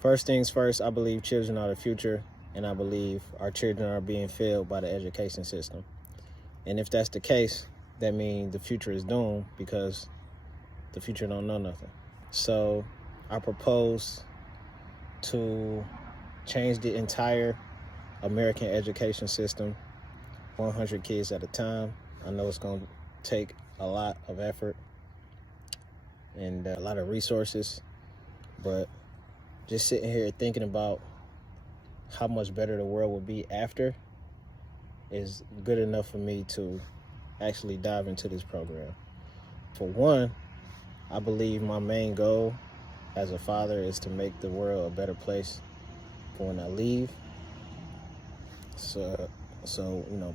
First things first, I believe children are the future, and I believe our children are being failed by the education system. And if that's the case, that means the future is doomed because the future don't know nothing. So I propose to change the entire American education system 100 kids at a time. I know it's going to take a lot of effort and a lot of resources, but just sitting here thinking about how much better the world will be after is good enough for me to actually dive into this program. For one, I believe my main goal as a father is to make the world a better place for when I leave. So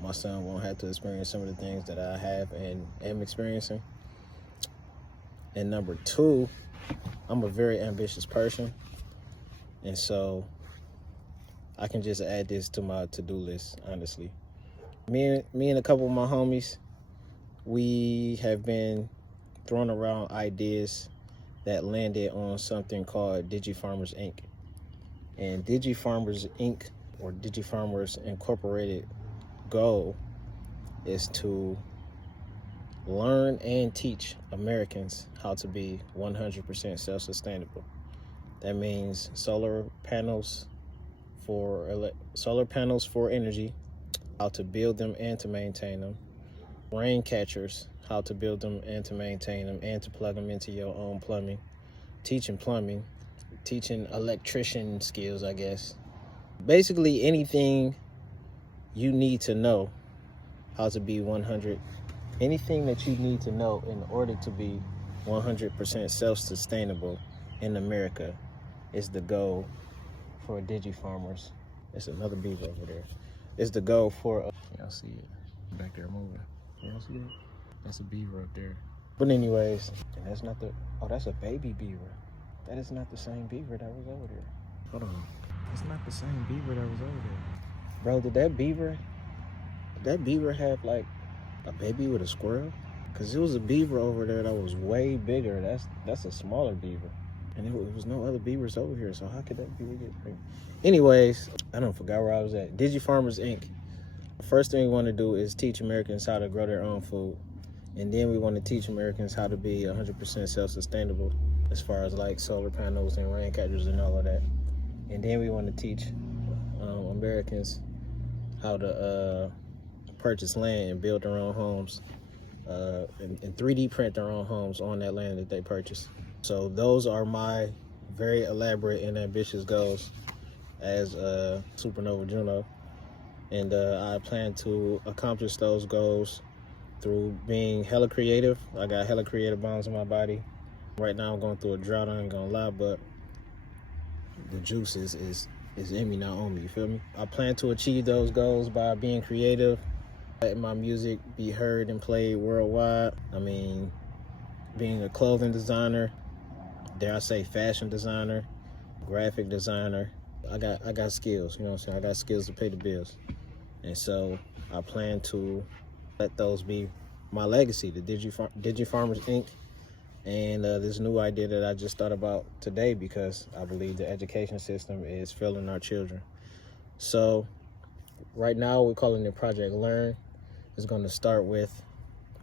my son won't have to experience some of the things that I have and am experiencing. And number two, I'm a very ambitious person. And so I can just add this to my to-do list, honestly. Me and a couple of my homies, we have been throwing around ideas that landed on something called Digi-Farmers Inc. And Digi-Farmers Inc. or Digi-Farmers Incorporated goal is to learn and teach Americans how to be 100% self-sustainable. That means solar panels for energy, how to build them and to maintain them, rain catchers, how to build them and to maintain them and to plug them into your own plumbing, teaching electrician skills, I guess. Basically anything you need to know how to be anything that you need to know in order to be 100% self-sustainable in America is the goal for Digi-Farmers. It's another beaver over there. It's the goal for, y'all see it back there moving. Y'all see it? That's a beaver up there. But anyways, and that's not that's a baby beaver. That is not the same beaver that was over there. Hold on. It's not the same beaver that was over there. Bro, did that beaver have like a baby with a squirrel? Because it was a beaver over there that was way bigger. That's a smaller beaver. And there was no other beavers over here, so how could that beaver get pregnant? Anyways, I don't forgot where I was at. Digi-Farmers Inc. The first thing we want to do is teach Americans how to grow their own food. And then we want to teach Americans how to be 100% self-sustainable as far as like solar panels and rain catchers and all of that. And then we want to teach Americans how to purchase land and build their own homes and 3D print their own homes on that land that they purchase. So those are my very elaborate and ambitious goals as Supernova Juno. And I plan to accomplish those goals through being hella creative. I got hella creative bones in my body. Right now I'm going through a drought, I ain't gonna lie, but the juice is in me, not on me, you feel me? I plan to achieve those goals by being creative, letting my music be heard and played worldwide. I mean, being a clothing designer, dare I say fashion designer, graphic designer. I got skills, you know what I'm saying? I got skills to pay the bills. And so I plan to let those be my legacy, the Digi-Farmers Inc. And this new idea that I just thought about today, because I believe the education system is failing our children. So right now we're calling it Project Learn. It's going to start with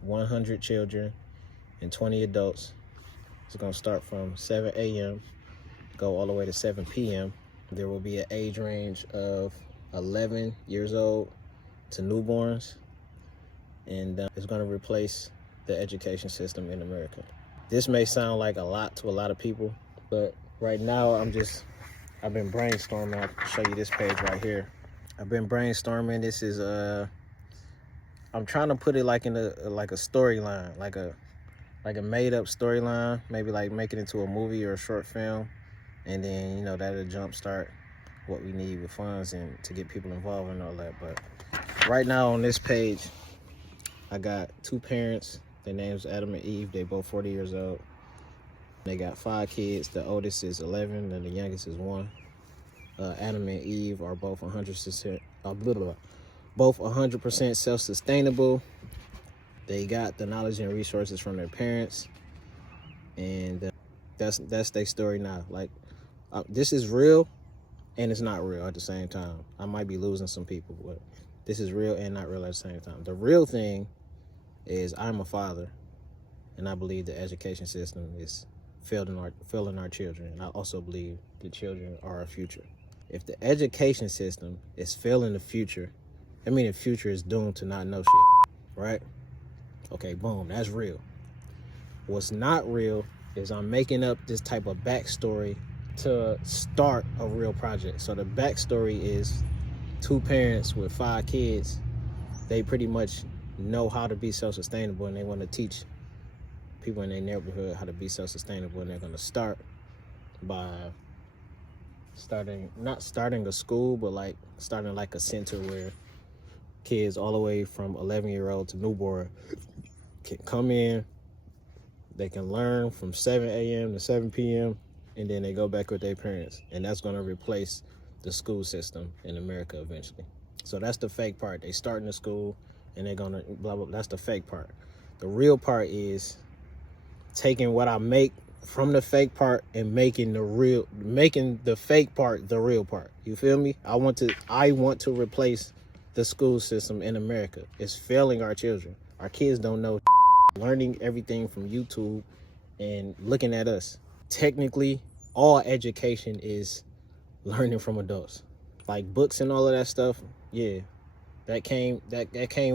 100 children and 20 adults. It's going to start from 7 a.m., go all the way to 7 p.m. There will be an age range of 11 years old to newborns, and it's going to replace the education system in America. This may sound like a lot to a lot of people, but right now I've been brainstorming. I'll show you this page right here. I've been brainstorming. This is I'm trying to put it like in a storyline, like a made up storyline, maybe like make it into a movie or a short film, and then, you know, that'll jumpstart what we need with funds and to get people involved and all that. But right now on this page, I got two parents. Their names Adam and Eve. They both 40 years old. They got 5 kids. The oldest is 11 and the youngest is 1. Adam and Eve are both 100% self-sustainable. They got the knowledge and resources from their parents, and that's their story now. Like, This is real and it's not real at the same time. I might be losing some people, but this is real and not real at the same time. The real thing is I'm a father, and I believe the education system is failing our children. And I also believe the children are our future. If the education system is failing the future, I mean the future is doomed to not know shit, right? Okay, boom, that's real. What's not real is I'm making up this type of backstory to start a real project. So the backstory is 2 parents with 5 kids. They pretty much know how to be self-sustainable, and they want to teach people in their neighborhood how to be self-sustainable. And they're going to start by not starting a school, but like starting like a center where kids all the way from 11-year-old to newborn can come in. They can learn from 7 a.m. to 7 p.m. and then they go back with their parents. And that's going to replace the school system in America eventually. So that's the fake part. They start in the school and they're going to blah, blah. That's the fake part. The real part is taking what I make from the fake part and making the fake part the real part. You feel me? I want to replace the school system in America. It's failing our children. Our kids don't know learning everything from YouTube and looking at us. Technically, all education is learning from adults. Like books and all of that stuff, yeah, that came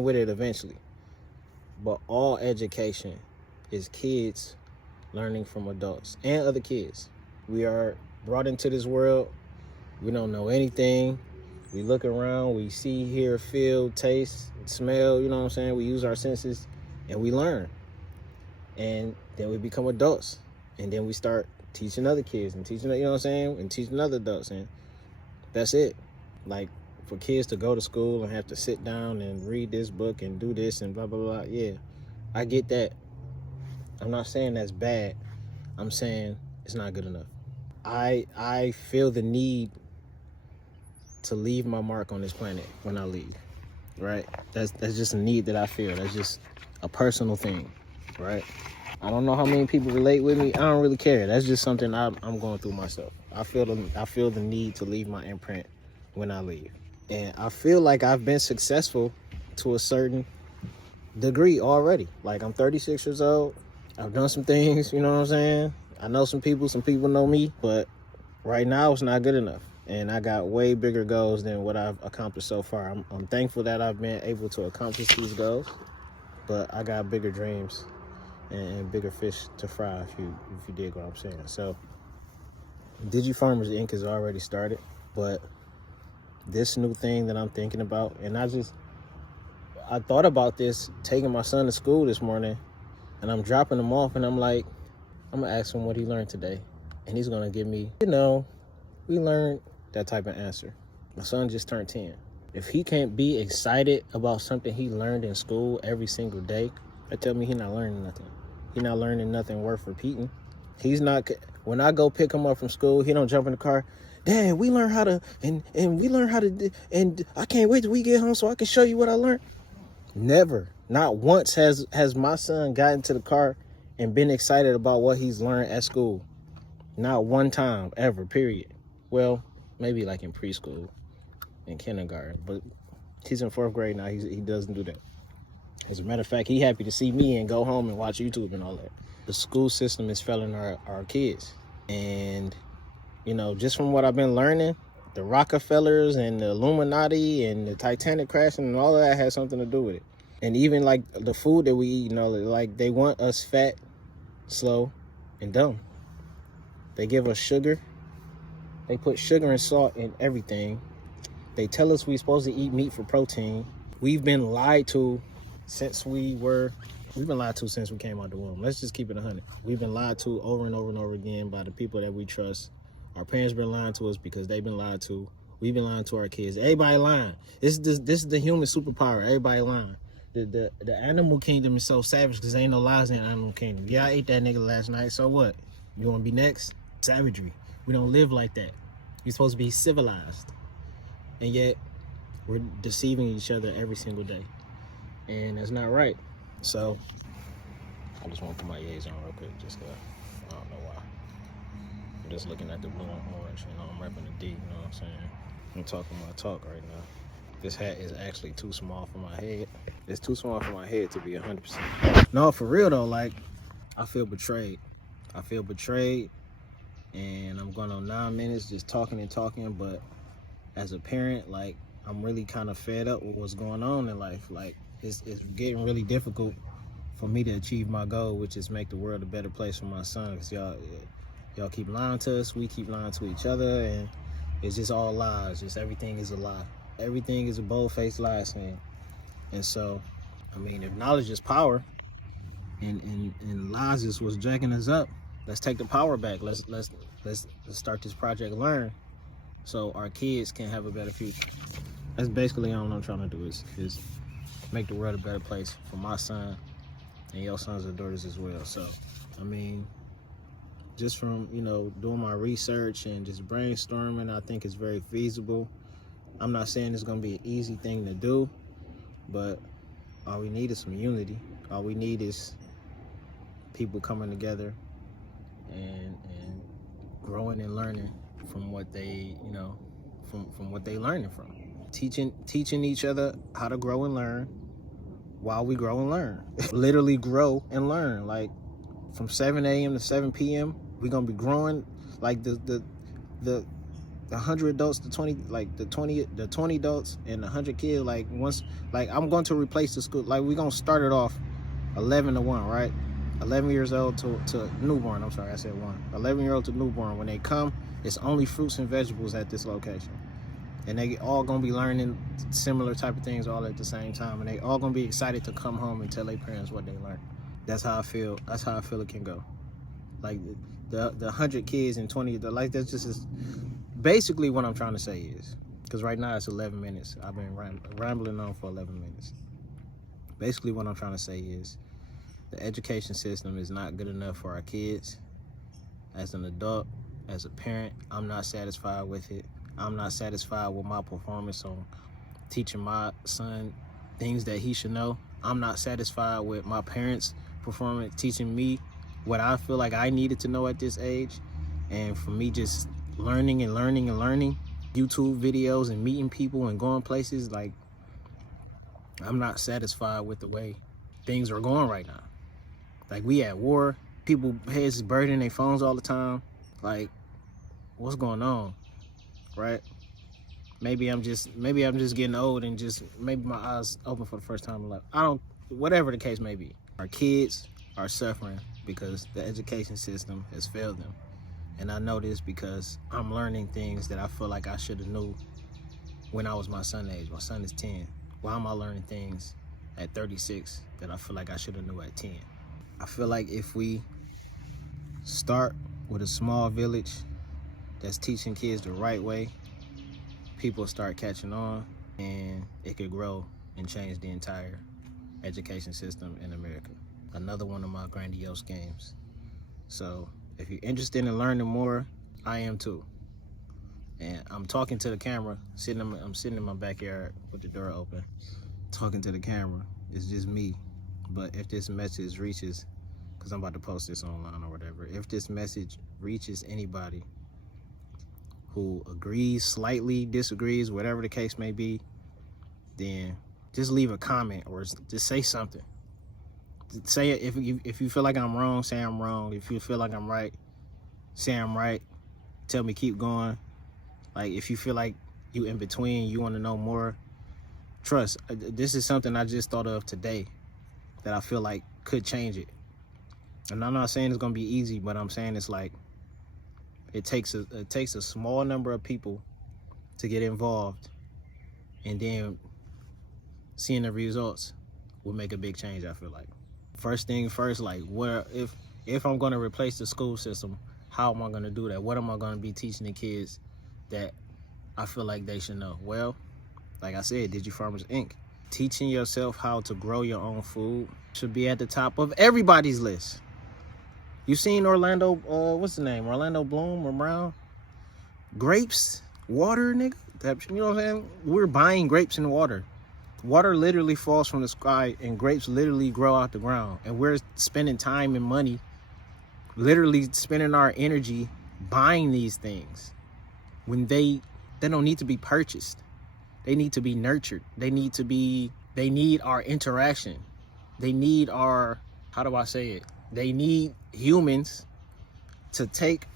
with it eventually. But all education is kids learning from adults and other kids. We are brought into this world. We don't know anything. We look around, we see, hear, feel, taste, smell, you know what I'm saying? We use our senses and we learn. And then we become adults. And then we start teaching other kids and teaching, you know what I'm saying? And teaching other adults. And that's it. Like for kids to go to school and have to sit down and read this book and do this and blah, blah, blah. Yeah, I get that. I'm not saying that's bad. I'm saying it's not good enough. I feel the need to leave my mark on this planet when I leave, right? That's just a need that I feel. That's just a personal thing, right? I don't know how many people relate with me. I don't really care. That's just something I'm going through myself. I feel the need to leave my imprint when I leave. And I feel like I've been successful to a certain degree already. Like I'm 36 years old. I've done some things, you know what I'm saying? I know some people know me, but right now it's not good enough. And I got way bigger goals than what I've accomplished so far. I'm thankful that I've been able to accomplish these goals, but I got bigger dreams and bigger fish to fry, if you dig what I'm saying. So Digi-Farmers Inc. has already started, but this new thing that I'm thinking about, and I thought about this taking my son to school this morning, and I'm dropping him off, and I'm like, I'm gonna ask him what he learned today, and he's gonna give me, we learned that type of answer. My son just turned 10. If he can't be excited about something he learned in school every single day, that tell me he's not learning nothing. He's not learning nothing worth repeating. He's not, when I go pick him up from school, he don't jump in the car, Dad, we learned how to, and we learned how to, and I can't wait till we get home so I can show you what I learned. Never, not once has my son gotten to the car and been excited about what he's learned at school. Not one time, ever, period. Well, maybe like in preschool, in kindergarten, but he's in 4th grade now. He doesn't do that. As a matter of fact, he happy to see me and go home and watch YouTube and all that. The school system is failing our kids. And, just from what I've been learning, the Rockefellers and the Illuminati and the Titanic crashing and all of that has something to do with it. And even like the food that we eat, like they want us fat, slow, and dumb. They give us sugar. They put sugar and salt in everything. They tell us we're supposed to eat meat for protein. We've been lied to since we came out the womb. Let's just keep it 100. We've been lied to over and over and over again by the people that we trust. Our parents been lying to us because they've been lied to. We've been lying to our kids. Everybody lying. This is the human superpower. Everybody lying. The animal kingdom is so savage because there ain't no lies in the animal kingdom. Yeah, I ate that nigga last night. So what? You want to be next? Savagery. We don't live like that. You're supposed to be civilized. And yet, we're deceiving each other every single day. And that's not right. So, I just want to put my yays on real quick. Just I don't know why. I'm just looking at the blue and orange. You know, I'm repping the D. You know what I'm saying? I'm talking my talk right now. This hat is actually too small for my head. It's too small for my head to be 100%. No, for real though, like, I feel betrayed. I feel betrayed, and I'm going on 9 minutes just talking and talking, but as a parent, like, I'm really kind of fed up with what's going on in life. Like, it's getting really difficult for me to achieve my goal, which is make the world a better place for my son. Because y'all keep lying to us, we keep lying to each other, and it's just all lies. Just everything is a lie. Everything is a bold-faced lie, man. And so, I mean, if knowledge is power, and lies is what's jacking us up, let's take the power back. Let's start this Project Learn, so our kids can have a better future. That's basically all I'm trying to do is make the world a better place for my son and your sons and daughters as well. So, I mean, just from, you know, doing my research and just brainstorming, I think it's very feasible. I'm not saying it's going to be an easy thing to do, but all we need is some unity. All we need is people coming together and growing and learning from what they, you know, from what they learning from. Teaching each other how to grow and learn while we grow and learn. Literally grow and learn. Like, from 7 a.m. to 7 p.m., we're going to be growing. Like, the 100 adults, the 20 adults and 100 kids, like, once, like, I'm going to replace the school. Like, we're going to start it off 11 to 1, right? 11 years old to newborn. I'm sorry, I said 1. 11-year-old to newborn. When they come, it's only fruits and vegetables at this location. And they all gonna be learning similar type of things all at the same time. And they all gonna be excited to come home and tell their parents what they learned. That's how I feel. That's how I feel it can go. Like, the 100 kids and 20, like, that's just is basically what I'm trying to say is, because right now it's 11 minutes. I've been rambling on for 11 minutes. Basically what I'm trying to say is, the education system is not good enough for our kids. As an adult, as a parent, I'm not satisfied with it. I'm not satisfied with my performance on teaching my son things that he should know. I'm not satisfied with my parents' performance teaching me what I feel like I needed to know at this age. And for me just learning and learning and learning, YouTube videos and meeting people and going places, like, I'm not satisfied with the way things are going right now. Like, we at war, people heads is burning their phones all the time. Like, what's going on? Right? Maybe I'm just getting old and just maybe my eyes open for the first time in life. Whatever the case may be. Our kids are suffering because the education system has failed them. And I know this because I'm learning things that I feel like I should have knew when I was my son's age. My son is 10. Why am I learning things at 36 that I feel like I should have knew at 10? I feel like if we start with a small village that's teaching kids the right way, people start catching on, and it could grow and change the entire education system in America. Another one of my grandiose games. So if you're interested in learning more, I am too. And I'm talking to the camera, I'm sitting in my backyard with the door open, talking to the camera. It's just me. But if this message reaches, because I'm about to post this online or whatever, if this message reaches anybody who agrees, slightly disagrees, whatever the case may be, then just leave a comment or just say something. Say it. If you feel like I'm wrong, say I'm wrong. If you feel like I'm right, say I'm right. Tell me keep going. Like, if you feel like you in between, you want to know more, trust. This is something I just thought of today that I feel like could change it. And I'm not saying it's gonna be easy, but I'm saying it's like, it takes a small number of people to get involved, and then seeing the results will make a big change. I feel like, first thing first, like, if I'm going to replace the school system, how am I going to do that? What am I going to be teaching the kids that I feel like they should know? Well, like I said, Digi-Farmers Inc. Teaching yourself how to grow your own food should be at the top of everybody's list. You seen Orlando, what's the name? Orlando Bloom or Brown? Grapes, water, nigga. You know what I'm saying? We're buying grapes and water. Water literally falls from the sky and grapes literally grow out the ground. And we're spending time and money, literally spending our energy buying these things when they don't need to be purchased. They need to be nurtured. They need our interaction. They need our, how do I say it? They need humans to take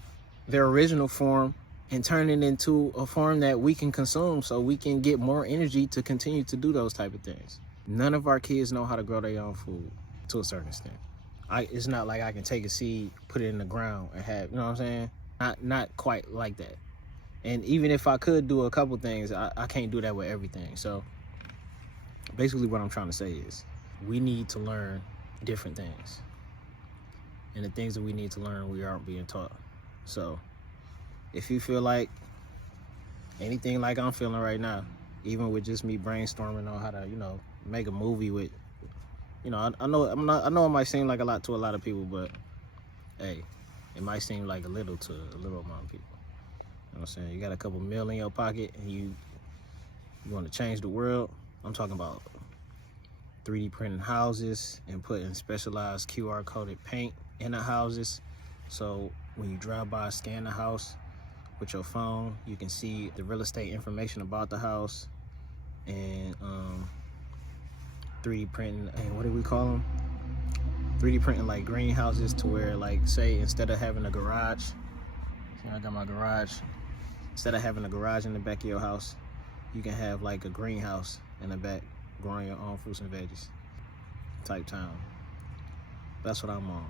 their original form and turn it into a form that we can consume so we can get more energy to continue to do those type of things. None of our kids know how to grow their own food to a certain extent. It's not like I can take a seed, put it in the ground and have, you know what I'm saying? Not quite like that. And even if I could do a couple things, I can't do that with everything. So basically what I'm trying to say is we need to learn different things. And the things that we need to learn, we aren't being taught. So if you feel like anything like I'm feeling right now, even with just me brainstorming on how to, make a movie with, I know it might seem like a lot to a lot of people, but hey, it might seem like a little to a little amount of people. You know what I'm saying? You got a couple mil in your pocket and you want to change the world. I'm talking about 3D printing houses and putting specialized QR coded paint in the houses. So when you drive by, scan the house with your phone, you can see the real estate information about the house. And 3D printing, and what do we call them? 3D printing like greenhouses to where, like, say instead of having a garage, see, I got my garage. Instead of having a garage in the back of your house, you can have like a greenhouse in the back, growing your own fruits and veggies type town. That's what I'm on,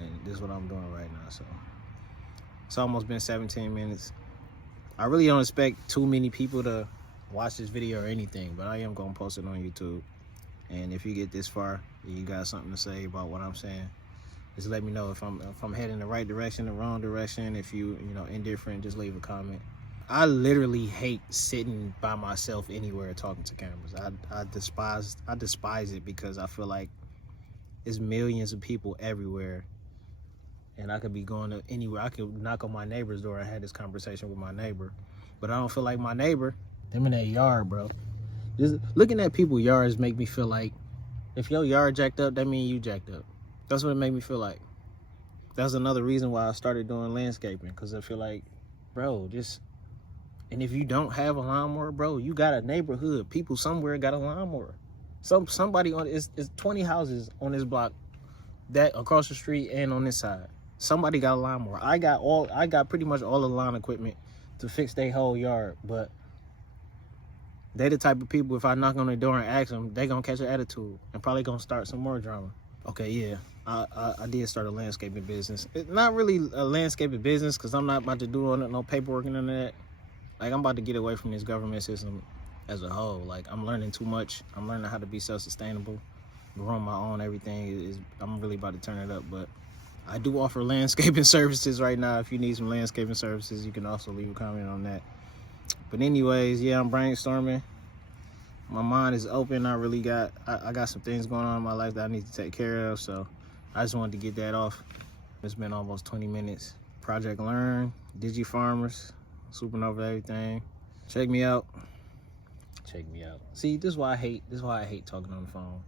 and this is what I'm doing right now. So it's almost been 17 minutes. I really don't expect too many people to watch this video or anything, but I am gonna post it on YouTube. And if you get this far and you got something to say about what I'm saying, just let me know. If I'm heading the right direction, the wrong direction. If you indifferent, just leave a comment. I literally hate sitting by myself anywhere talking to cameras. I despise it because I feel like there's millions of people everywhere, and I could be going to anywhere. I could knock on my neighbor's door and have this conversation with my neighbor, but I don't feel like my neighbor. Them in that yard, bro. Just looking at people's yards make me feel like if your yard jacked up, that means you jacked up. That's what it made me feel like. That's another reason why I started doing landscaping, because I feel like, bro, and if you don't have a lawnmower, bro, you got a neighborhood. People somewhere got a lawnmower. Somebody it's 20 houses on this block, that across the street and on this side. Somebody got a lawnmower. I got pretty much all the lawn equipment to fix their whole yard, but they the type of people, if I knock on their door and ask them, they gonna catch an attitude and probably gonna start some more drama. Okay, yeah, I did start a landscaping business. It's not really a landscaping business because I'm not about to do no paperwork and none of that. Like, I'm about to get away from this government system as a whole. Like, I'm learning too much. I'm learning how to be self-sustainable, growing my own everything. I'm really about to turn it up, but I do offer landscaping services right now. If you need some landscaping services, you can also leave a comment on that. But anyways, yeah, I'm brainstorming. My mind is open. I got some things going on in my life that I need to take care of. So I just wanted to get that off. It's been almost 20 minutes. Project Learn, Digi-Farmers, Supernova everything. Check me out. Check me out. See, this is why I hate talking on the phone.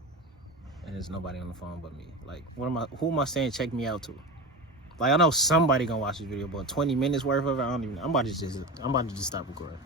And there's nobody on the phone but me. Like, who am I saying check me out to? Like, I know somebody gonna watch this video, but 20 minutes worth of it, I'm about to just stop recording.